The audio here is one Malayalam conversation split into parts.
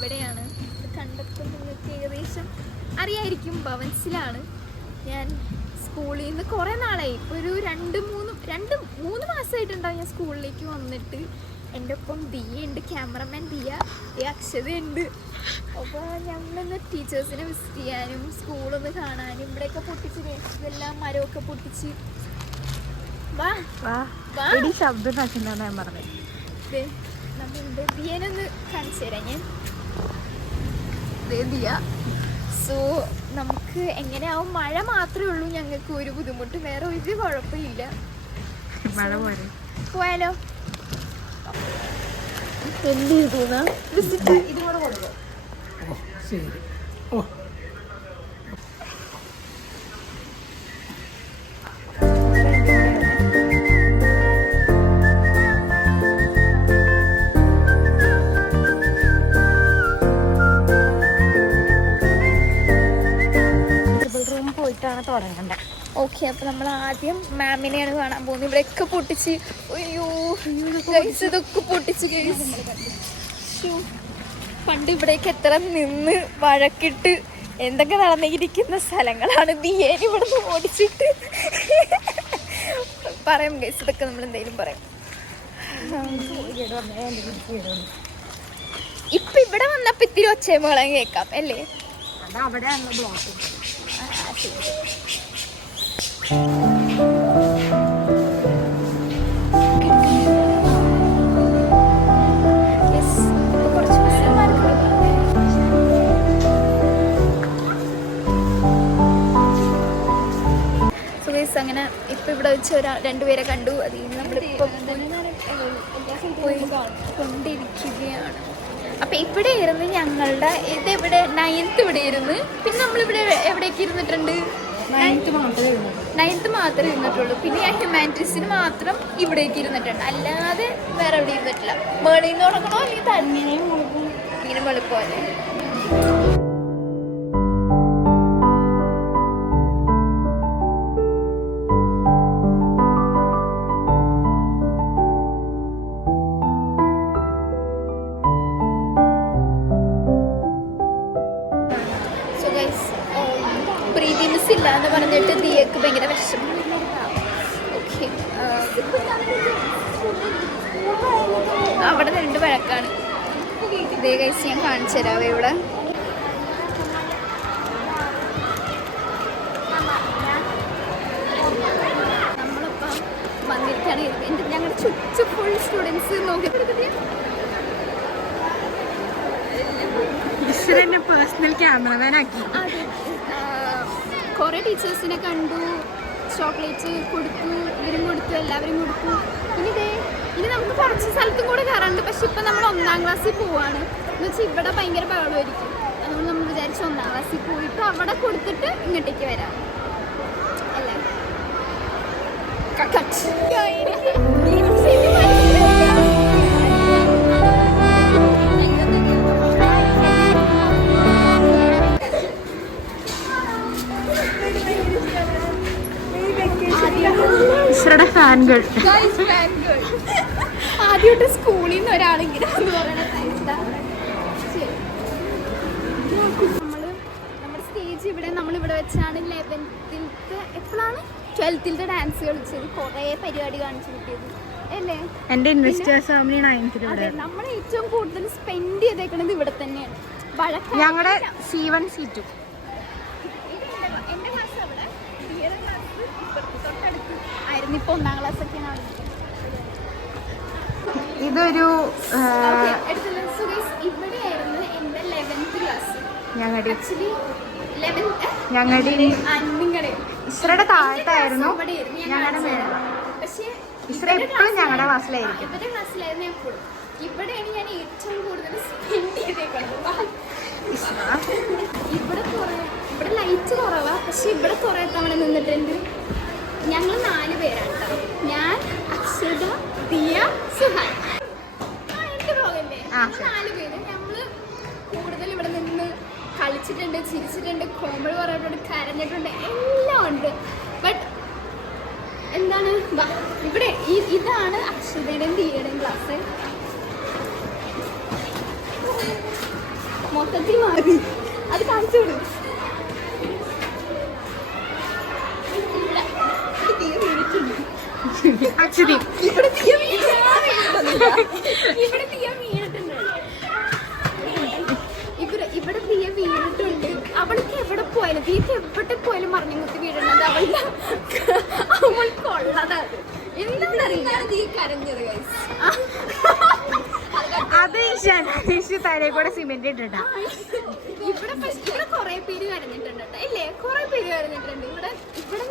എവിടെയാണ് കണ്ടപ്പോൾ നിങ്ങൾക്ക് ഏകദേശം അറിയായിരിക്കും. ഭവൻസിലാണ്. ഞാൻ സ്കൂളിൽ നിന്ന് കുറേ നാളായി, ഇപ്പോൾ ഒരു രണ്ട് മൂന്ന് മാസമായിട്ടുണ്ടാവും ഞാൻ സ്കൂളിലേക്ക് വന്നിട്ട്. എൻ്റെ ഒപ്പം ദിയ ഉണ്ട്, ക്യാമറമാൻ ദിയ, അക്ഷതയുണ്ട്. അപ്പോൾ ഞങ്ങളിന്ന് ടീച്ചേഴ്സിനെ വിസിറ്റ് ചെയ്യാനും സ്കൂളൊന്ന് കാണാനും ഇവിടെയൊക്കെ പൊട്ടിച്ച് ഇതെല്ലാം മരമൊക്കെ പൊട്ടിച്ച് ശബ്ദം പറഞ്ഞത് നമ്മളുണ്ട്. ദിയനൊന്ന് കാണിച്ചു തരാം ഞാൻ. ദിയ. സോ നമുക്ക് എങ്ങനെയാവും, മഴ മാത്രമേ ഉള്ളൂ ഞങ്ങൾക്ക് ഒരു ബുദ്ധിമുട്ട്, വേറെ ഒരു കുഴപ്പമില്ല. പോയാലോ? എന്ത് ചെയ്തു വിസിറ്റ് ഇതും കൂടെ കൊടുക്കും. ഓക്കെ, അപ്പോൾ നമ്മൾ ആദ്യം മാമിനെയാണ് കാണാൻ പോകുന്നത്. ഇവിടെയൊക്കെ പൊട്ടിച്ച്, അയ്യോ ഗൈസ് ഇതൊക്കെ പൊട്ടിച്ച് ഗൈസ്. പണ്ട് ഇവിടേക്ക് എത്ര നിന്ന് വഴക്കിട്ട് എന്തൊക്കെ നടന്നിരിക്കുന്ന സ്ഥലങ്ങളാണ്. ദിയേനെ ഇവിടുന്ന് ഓടിച്ചിട്ട് പറയാം ഗൈസ്, ഇതൊക്കെ നമ്മൾ എന്തെങ്കിലും പറയാം. ഇപ്പൊ ഇവിടെ വന്നപ്പോ ഇത്തിരി ഒച്ചമോളം കേൾക്കാം അല്ലേ? അങ്ങനെ ഇപ്പൊ ഇവിടെ വെച്ച് രണ്ടുപേരെ കണ്ടു. അതിൽ നിന്ന് നമ്മളിപ്പോ പോയി കൊണ്ടിരിക്കുകയാണ്. അപ്പൊ ഇവിടെ ഇരുന്ന് ഞങ്ങളുടെ ഇതെവിടെ 9th ഇവിടെ ഇരുന്ന്, പിന്നെ നമ്മളിവിടെ എവിടെയൊക്കെ ഇരുന്നിട്ടുണ്ട്? 9th മാത്രമേ ഇരുന്നിട്ടുള്ളൂ. പിന്നെ ഞാൻ ഹ്യൂമാനിറ്റീസിന് മാത്രം ഇവിടേക്ക് ഇരുന്നിട്ടുണ്ട്, അല്ലാതെ വേറെ എവിടെ ഇരുന്നിട്ടില്ല. മേളിൽ നിന്ന് തുടങ്ങണോ അല്ലെങ്കിൽ തന്നെയും ഇങ്ങനെ വെളുപ്പോലെ. പ്രീതി മിസ് ഇല്ല എന്ന് പറഞ്ഞിട്ട് ദിയക്ക് ഭയങ്കര വിഷമം. ഓക്കെ, അവിടെ 2 വഴക്കാണ്. ഇതേ കഴിച്ച് ഞാൻ കാണിച്ചു തരാവേ. ഇവിടെ നമ്മളിപ്പം വന്നിട്ടാണ്. ഞങ്ങളുടെ ചുറ്റും ഫുൾ സ്റ്റുഡൻസ് നോക്കി പേഴ്സണൽ ക്യാമറമാൻ ആക്കി. കുറേ ടീച്ചേഴ്സിനെ കണ്ടു, ചോക്ലേറ്റ്സ് കൊടുത്തു, ഇവരും കൊടുത്തു, എല്ലാവരും കൊടുത്തു. ഇനി നമുക്ക് കുറച്ച് സ്ഥലത്തും കൂടെ കയറാനുണ്ട്. പക്ഷെ ഇപ്പം നമ്മൾ 1ാം ക്ലാസ്സിൽ പോവാണ് എന്ന് വെച്ചാൽ ഇവിടെ ഭയങ്കര ബഹളമായിരിക്കും. അതുകൊണ്ട് നമ്മൾ വിചാരിച്ചു 1ാം ക്ലാസ്സിൽ പോയിട്ട് അവിടെ കൊടുത്തിട്ട് ഇങ്ങോട്ടേക്ക് വരാം അല്ലേ? ആദ്യമായിട്ട് സ്കൂളിൽ നിന്ന് ഒരാളിങ്ങനെ നമ്മുടെ സ്റ്റേജ് നമ്മളിവിടെ വെച്ചാണ് 11th എപ്പോഴാണ് 12th ഡാൻസ് കളിച്ചത്. കുറേ പരിപാടി കാണിച്ചു കിട്ടിയത് അല്ലേ? എൻ്റെ ഇൻവെസ്റ്റേഴ്സ് 9th. നമ്മൾ ഏറ്റവും കൂടുതൽ സ്പെൻഡ് ചെയ്തേക്കുന്നത് ഇവിടെ തന്നെയാണ്. ഞങ്ങളുടെ C1 C2. എൻ്റെ ക്ലാസ് അവിടെ, തൊട്ടടുത്ത് ആയിരുന്നു. ഇപ്പോൾ 1ാം ക്ലാസ് ഒക്കെയാണ്. ഇതൊരു ഇവിടെയായിരുന്നു എൻ്റെ 11th ക്ലാസ്. ഞങ്ങളുടെ ഇസ്രയുടെ താഴത്തായിരുന്നു ഞങ്ങളുടെ മേലെ. പക്ഷേ ഇസ്ര എപ്പോഴും ഞങ്ങളുടെ ക്ലാസ്സിലായിരിക്കും. ഇവരുടെ ക്ലാസ്സിലായിരുന്നു എപ്പോഴും. ഇവിടെയാണ് ഞാൻ ഏറ്റവും കൂടുതൽ സ്പെൻഡ് ചെയ്തേക്കുന്നത്. ഇവിടെ ലൈറ്റ് കുറവാ, പക്ഷെ ഇവിടെ കുറേ തവണ നിന്നിട്ടുണ്ട്. ഞങ്ങൾ 4 പേരാണ് കേട്ടോ. ഞാൻ, അക്ഷത, ദിയ, സുഹാൻ. എനിക്ക് പോകല്ലേ? 4 പേര്. ഞങ്ങള് കൂടുതൽ ഇവിടെ നിന്ന് കളിച്ചിട്ടുണ്ട്, ചിരിച്ചിട്ടുണ്ട്, കോമഡി പറഞ്ഞിട്ടുണ്ട്, കരഞ്ഞിട്ടുണ്ട്, എല്ലാം ഉണ്ട്. ബട്ട് എന്താണ് ഇവിടെ ഇതാണ് അക്ഷതയുടെയും ദിയയുടെയും ക്ലാസ്. മൊത്തത്തിൽ മാറി. അത് കാണിച്ചു വിടും. ഇവിടെ തീയ വീണിട്ടുണ്ട്. ഇവിടെ തീയ വീണിട്ടുണ്ട്. അവൾക്ക് എവിടെ പോയാലും തീക്ക് എവിടെ പോയാലും മറിഞ്ഞു മുത്തി വീഴുന്നത് അവൾ കൊള്ളതാണ്. എന്താണെന്നറിയില്ല തീ കരഞ്ഞത്. അത് തലേ കൂടെ സിമെന്റ് ഇട്ടിട്ടാ. ഇവിടെ കൊറേ പേര് കരഞ്ഞിട്ടുണ്ട് ഇല്ലേ? കൊറേ പേര് കരഞ്ഞിട്ടുണ്ട്. ഇവിടെ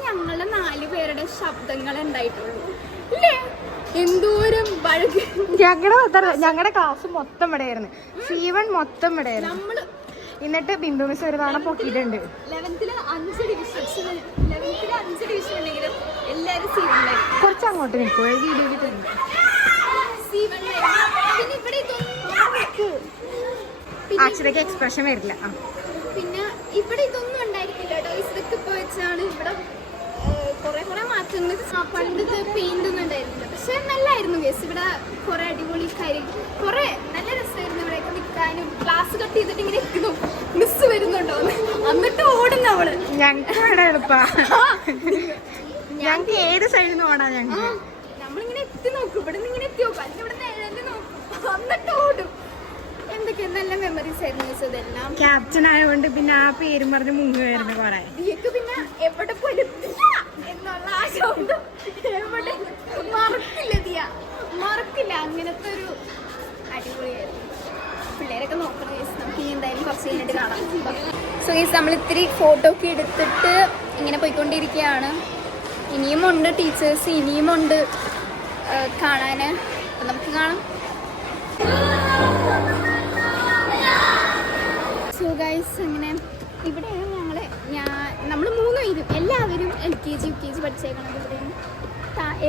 ഞങ്ങളുടെ 4 പേരുടെ ശബ്ദങ്ങൾ ഉണ്ടായിട്ടുള്ളൂ ഇല്ലേ? എന്തോരം വഴുകി. ഞങ്ങളുടെ ക്ലാസ് മൊത്തം ഇവിടെ ആയിരുന്നു. സീവൺ മൊത്തം ഇവിടെ ആയിരുന്നു. നമ്മള് എന്നിട്ട് ബിന്ദു മിസ് ഒരു തവണ പൊക്കിയിട്ടുണ്ട്. 11th 5 ഡിവിഷൻ ഉണ്ടെങ്കിലും എല്ലാരും സീവണിലായിരുന്നു. കുറച്ച് അങ്ങോട്ട് നിൽക്കുമോ വീഡിയോയിൽ തന്നെ. അക്ഷരക്ക് എക്സ്പ്രഷൻ വരില്ല. പിന്നെ ഇവിടെ ഇതൊന്നും ഉണ്ടായിരിക്കില്ല കേട്ടോ. ഇതൊക്കെ ഇപ്പൊ വെച്ചാണ് ഇവിടെ കുറെ മാറ്റങ്ങൾ. പണ്ടത്തെ പെയിന്റ് ഒന്നും ഉണ്ടായിരുന്നില്ല. പക്ഷെ നല്ലായിരുന്നു കേസ്. ഇവിടെ കുറെ അടിപൊളി കാര്യം, കുറെ നല്ല രസമായിരുന്നു ഇവിടെയൊക്കെ നിൽക്കാനും. ക്ലാസ് കട്ട് ചെയ്തിട്ട് ഇങ്ങനെ ഇരിക്കുന്നു, മിസ് വരുന്നുണ്ടോ എന്നിട്ട് ഓടുന്ന അവള്. ഞങ്ങൾക്ക് ഇവിടെ എളുപ്പാ. ഞങ്ങൾക്ക് ഏത് സൈഡിൽ നിന്ന് ഓടാ. നമ്മളിങ്ങനെ എത്തി നോക്കും. ഇവിടെ നിന്ന് ഇങ്ങനെ എത്തി നോക്കും, അല്ലെങ്കിൽ ഇവിടെ നിന്ന് നോക്കും, എന്നിട്ട് ഓടും. എന്തൊക്കെ നല്ല മെമ്മറീസ് ആയിരുന്നു ഇതെല്ലാം. ക്യാപ്റ്റൻ ആയതുകൊണ്ട് പിന്നെ ആ പേരും പറഞ്ഞ് മുങ്ങുമായിരുന്നു കുറെ. ദിയക്ക് പിന്നെ എവിടെ പോലും എന്നുള്ള ആ ശബ്ദം എവിടെ മറക്കില്ല. ദിയ മറക്കില്ല. അങ്ങനത്തെ ഒരു അടിപൊളിയായിരുന്നു. പിള്ളേരൊക്കെ നോക്കണം കേസ്. നമുക്ക് ഇനി എന്തായാലും കുറച്ച് കഴിഞ്ഞിട്ട് കാണാം. സോ കേസ് നമ്മൾ ഇത്തിരി ഫോട്ടോ ഒക്കെ എടുത്തിട്ട് ഇങ്ങനെ പോയിക്കൊണ്ടിരിക്കുകയാണ്. ഇനിയുമുണ്ട് ടീച്ചേഴ്സ്, ഇനിയുമുണ്ട് കാണാൻ. അപ്പം നമുക്ക് കാണാം. സോ ഗൈസ് അങ്ങനെ ഇവിടെയാണ് നമ്മൾ 3 പേരും എല്ലാവരും LKG UKG പഠിച്ചേക്കണത്. ഇവിടെയാണ്.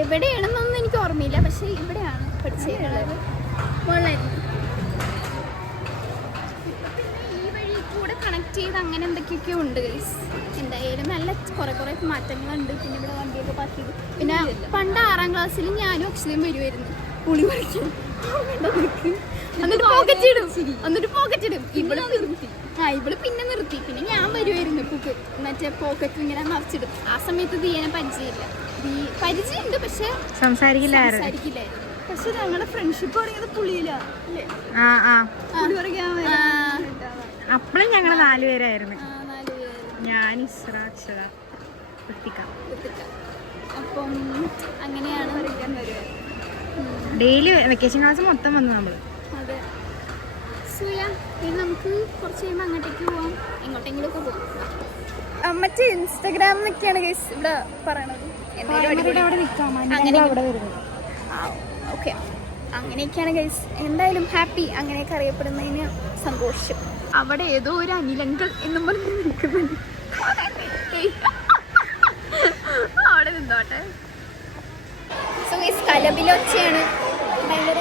എവിടെയാണെന്നൊന്നും എനിക്ക് ഓർമ്മയില്ല, പക്ഷേ ഇവിടെയാണ് പഠിച്ചേക്കണത്. കൊള്ളായിരുന്നു. ഈ വഴി കൂടെ കണക്ട് ചെയ്ത് അങ്ങനെ എന്തൊക്കെയൊക്കെ ഉണ്ട് ഗൈസ്. എന്തായാലും നല്ല കുറെ മാറ്റങ്ങളുണ്ട്. പിന്നെ ഇവിടെ വണ്ടിയൊക്കെ പാർക്ക് ചെയ്തു. പിന്നെ പണ്ട് 6ാം ക്ലാസ്സിൽ ഞാനും അക്ഷരയും വരുമായിരുന്നു പുളി പറിക്കും. എന്നിട്ട് പോക്കറ്റിടും. ഇവള് പിന്നെ നിർത്തി. പിന്നെ ഞാൻ വരുമായിരുന്നു മറ്റേ പോക്കറ്റ് ഇങ്ങനെ മറിച്ചിടും. ആ സമയത്ത് ദിയനെ പരിചയമുണ്ട്, പക്ഷെ സംസാരിക്കില്ലായിരുന്നു. പക്ഷെ ഞങ്ങളുടെ ഫ്രണ്ട്ഷിപ്പ് തുടങ്ങിയത് പുളിയില്ല അല്ലേ? അപ്പോഴും ഞങ്ങൾ 4 പേരായിരുന്നു. ഞാൻ ഇസ്ര, അക്ഷര, അപ്പം അങ്ങനെയാണ് ഡെയിലി വെക്കേഷൻ ക്ലാസ് മൊത്തം വന്നു നമ്മള്. അതെ. സുയ ഇനി നമുക്ക് കുറച്ച് കഴിയുമ്പോൾ അങ്ങോട്ടേക്ക് പോവാം, എങ്ങോട്ടെങ്കിലും ഒക്കെ പോവാം. മറ്റേ ഇൻസ്റ്റാഗ്രാമിലൊക്കെയാണ് ഗൈസ് ഇവിടെ പറയണത്. ഓക്കെ, അങ്ങനെയൊക്കെയാണ് ഗൈസ്. എന്തായാലും ഹാപ്പി. അങ്ങനെയൊക്കെ അറിയപ്പെടുന്നതിന് സന്തോഷം. അവിടെ ഏതോ ഒരു അനിലങ്കൾ എന്നും പറഞ്ഞ് നിൽക്കുന്നുണ്ട്. അവിടെ നിന്നോട്ടെ. സോ ഗൈസ് കലബിലൊച്ചയാണ് ഭയങ്കര.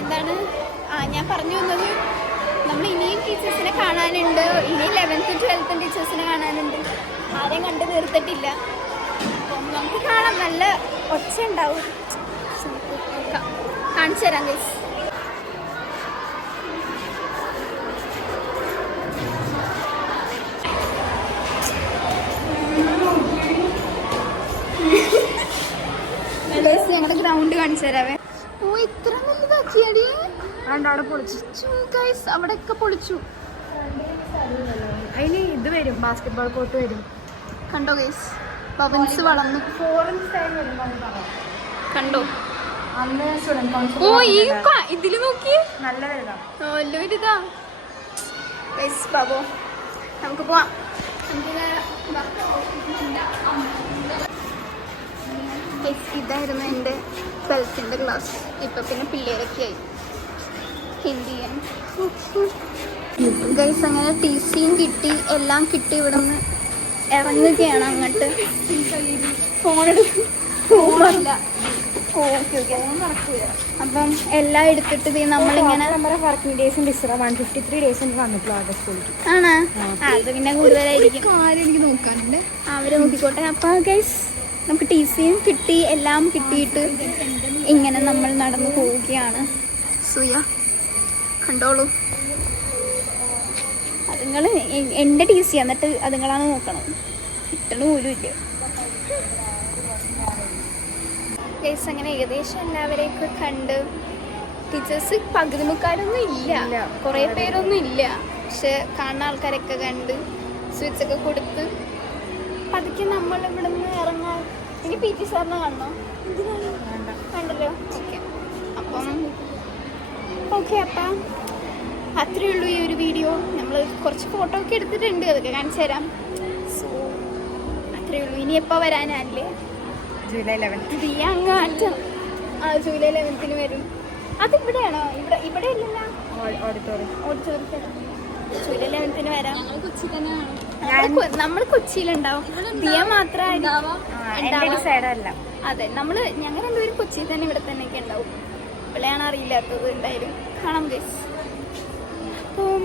എന്താണ് ഞാൻ പറഞ്ഞു വന്നത്, നമ്മൾ ഇനിയും ടീച്ചേഴ്സിനെ കാണാനുണ്ട്. ഇനി 11th 12th ടീച്ചേഴ്സിനെ കാണാനുണ്ട്. ആരെയും കണ്ട് തീർത്തിട്ടില്ല. അപ്പം നമുക്ക് കാണാം. നല്ല ഒച്ച ഉണ്ടാവും. കാണിച്ചു തരാം ഗൈസ്. ഞങ്ങളുടെ ഗ്രൗണ്ട് കാണിച്ചു തരാവേ. ഓ ഇത്ര നല്ലതാക്കിയാടി. അവിടെയൊക്കെ പൊളിച്ചു. അതിന് ഇത് വരും, ബാസ്കറ്റ്ബോൾ കോർട്ട് വരും. കണ്ടോ ഗൈസ്, ബബിൾസ് വളർന്നു. കണ്ടോ? ഓ ഈ ഇതില് നോക്കി നല്ലൊരിതാ ഗൈസ്. ബാബോ നമുക്ക് പോവാം. ഇതായിരുന്നു എൻ്റെ 12th ക്ലാസ്. ഇപ്പം പിന്നെ പിള്ളേരൊക്കെ ആയി ഹിന്ദി. ഗൈസ് അങ്ങനെ TCയും കിട്ടി, എല്ലാം കിട്ടി. ഇവിടെ നിന്ന് ഇറങ്ങുകയാണ് അങ്ങോട്ട്. ഫോണില്ല. ഓക്കെ അപ്പം എല്ലാം എടുത്തിട്ട് നമ്മളിങ്ങനെ വർക്കിംഗ് ഡേയ്സും 153 ഡേയ്സ് വന്നിട്ടുള്ള സ്കൂളിലേക്ക് ആണ്. അത് പിന്നെ കൂടുതലായിരിക്കും. കാര്യം എനിക്ക് നോക്കാനുണ്ട്, അവര് നോക്കിക്കോട്ടെ. അപ്പം ഗൈസ് നമുക്ക് TCയും കിട്ടി, എല്ലാം കിട്ടിയിട്ട് ഇങ്ങനെ നമ്മൾ നടന്നു പോവുകയാണ്. സുയ കണ്ടോളൂ. അതുങ്ങൾ എൻ്റെ ടി സി എന്നിട്ട് അതുങ്ങളാണ് നോക്കണം. കിട്ടണ പോലും ഇല്ല. കേസ് അങ്ങനെ ഏകദേശം എല്ലാവരെയൊക്കെ കണ്ട്. ടീച്ചേഴ്സ് പകുതി മുക്കാലൊന്നും ഇല്ല, കുറേ പേരൊന്നും ഇല്ല. പക്ഷെ കാണുന്ന ആൾക്കാരൊക്കെ കണ്ട് സ്വീറ്റ്സൊക്കെ കൊടുത്ത് പതുക്കെ നമ്മൾ ഇവിടെ നിന്ന് ഇറങ്ങാൻ. ഇനി പി ടി സാറിനെ കാണണോ? കണ്ടല്ലോ. ഓക്കെ അപ്പം അത്രയേ ഉള്ളൂ ഈ ഒരു വീഡിയോ. നമ്മൾ കുറച്ച് ഫോട്ടോ ഒക്കെ എടുത്തിട്ടുണ്ട്, അതൊക്കെ കാണിച്ചു തരാം. സോ അത്രയേ ഉള്ളൂ. ഇനി എപ്പോൾ വരാനല്ലേ? ജൂലൈ 11 ദിയ അങ്ങ് മാറ്റം. ജൂലൈ 11 വരും. അതിവിടെയാണോ? ഇവിടെ ഇല്ലല്ലോ, ഓഡിറ്റോറിയത്തിൽ. ജൂലൈ 11 വരാം. നമ്മൾ കൊച്ചിയിലുണ്ടാവും. ദിയ മാത്രമായിരിക്കും. അതെ, ഞങ്ങൾ രണ്ടുപേരും കൊച്ചിയിൽ തന്നെ, ഇവിടെ തന്നെയൊക്കെ ഉണ്ടാവും. ഇവിടെയാണ് അറിയില്ലാത്തത്. എന്തായാലും കാണാം ഗൈസ്. അപ്പം